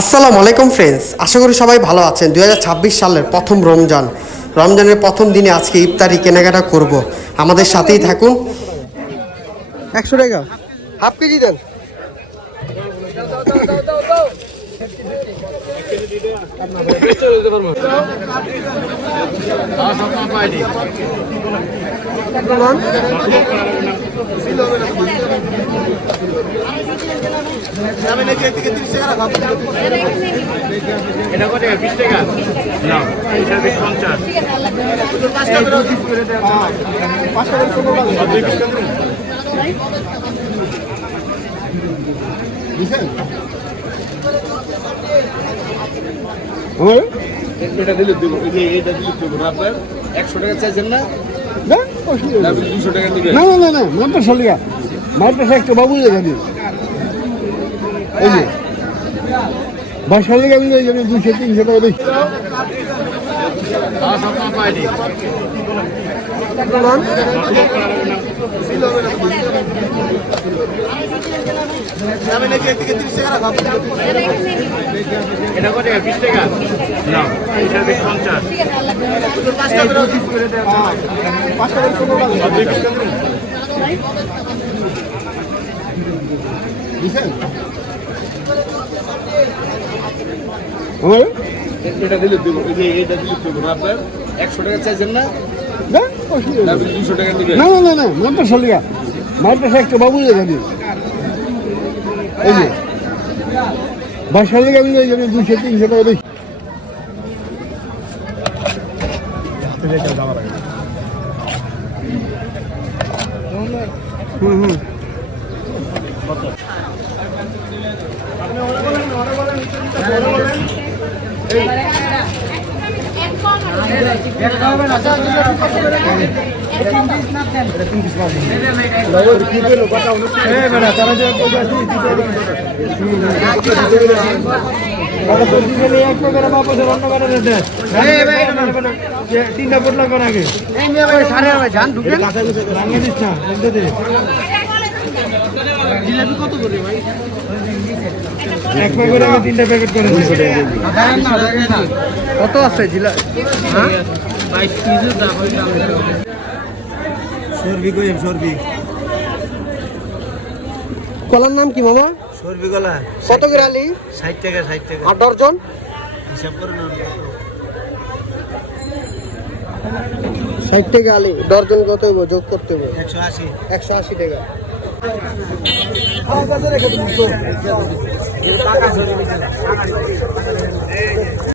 আসসালামু আলাইকুম ফ্রেন্ডস, আশা করি সবাই ভালো আছেন। 2026 সালের প্রথম রমজানের প্রথম দিনে আজকে ইফতারি কেনাকাটা করব। আমাদের সাথেই থাকুন। 100 টাকা হাফ কেজি দেন। এটা কত টাকা? 20 টাকা না, এটা 50। এটা দিলে দেবো, এটা দিলে দেবো। আপনার 100 টাকা চাইছেন না? না 200 টাকা দিবেন। না না না মাত্র 100 টাকা, মাত্র একটা বাবু এখানে এই যে বাসার লেগে আমি 200-300 টাকা বেশি। এটা কত টাকা? 20 টাকা না, এটা 50। এটা দিলে দেবো, এটা দিলে দেবো। আপনার 100 টাকা চাইছেন না? না 200 টাকা দিবেন। না না না মাত্র 100 টাকা, মাত্র একটা বাবু এখানে এই যে বাসার লেগে আমি 200-300 টাকা বেশি। তিনটা পটলা কর আগে এক প্যাকেট আগে 3টা প্যাকেট করে কত আছে জিলাপি? সরবি কই সরবি কলার নাম কি মামা? সরবি গলা কত করে আলি? 60 টাকা 60 টাকা আর ডর্জন? হিসাব করে না 60 টাকা আলি, ডর্জন কত হইব? যোগ করতে হবে 180 180 টাকা। আমার কাছে রেখে দিন তো টাকা সরবি